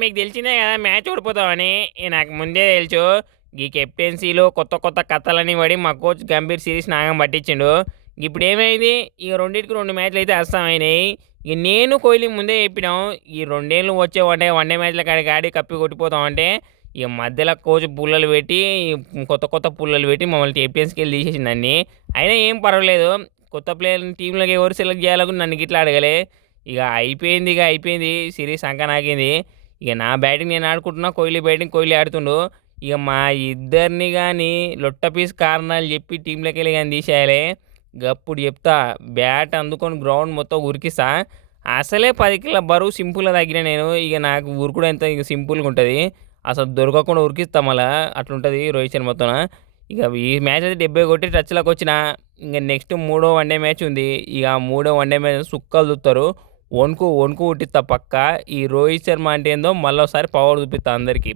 మీకు తెలిసిందే కదా మ్యాచ్ ఓడిపోతామని. నాకు ముందే తెలుసు. ఈ కెప్టెన్సీలో కొత్త కొత్త కథలని పడి మా కోచ్ గంభీర్ సిరీస్ నాగం పట్టించిండు. ఇప్పుడు ఏమైంది, ఇక రెండింటికి 2 మ్యాచ్లు అయితే అస్తమైనాయి. ఇక నేను కోహ్లీ ముందే చెప్పినాం, ఈ 2 ఏళ్ళు వచ్చే వన్డే మ్యాచ్ల కాడికి ఆడి కప్పి కొట్టిపోతామంటే ఇక మధ్యలో కోచ్ పుల్లలు పెట్టి కొత్త కొత్త పుల్లలు పెట్టి మమ్మల్ని కెప్టెన్సీకి వెళ్ళి తీసేసిండు అన్ని. అయినా ఏం పర్వాలేదు, కొత్త ప్లేయర్ని టీంలోకి ఎవరు సెలెక్ట్ చేయాలని నన్ను గిట్లా అడగలే. ఇక అయిపోయింది సిరీస్ నాకింది. ఇక నా బ్యాటింగ్ నేను ఆడుకుంటున్నా, కోహ్లీ బ్యాటింగ్ కోహ్లీ ఆడుతుండు. ఇక మా ఇద్దరిని కానీ లొట్ట పీస్ కారణాలు చెప్పి టీంలోకి వెళ్ళి కానీ తీసేయాలి. గప్పుడు చెప్తా, బ్యాట్ అందుకొని గ్రౌండ్ మొత్తం ఉరికిస్తా. అసలే 10 కిలో బరువు సింపుల్గా తగ్గిన నేను. ఇక నాకు ఉరుకుడు ఎంత ఇక సింపుల్గా ఉంటుంది. అసలు దొరకకుండా ఉరికిస్తా మళ్ళా. అట్లుంటుంది రోహిత్ శర్మతో. ఇక ఈ మ్యాచ్ అయితే 70 కొట్టి టచ్లోకి వచ్చిన. ఇంకా నెక్స్ట్ 3వ వన్డే మ్యాచ్ ఉంది. ఇక ఆ 3వ వన్డే మ్యాచ్ సుక్కలు చూస్తారు. వణుకు వణుకు పుట్టిస్తా పక్క. ఈ రోహిత్ శర్మ అంటే ఏందో మళ్ళీ ఒకసారి పవర్ చూపిస్తా అందరికీ.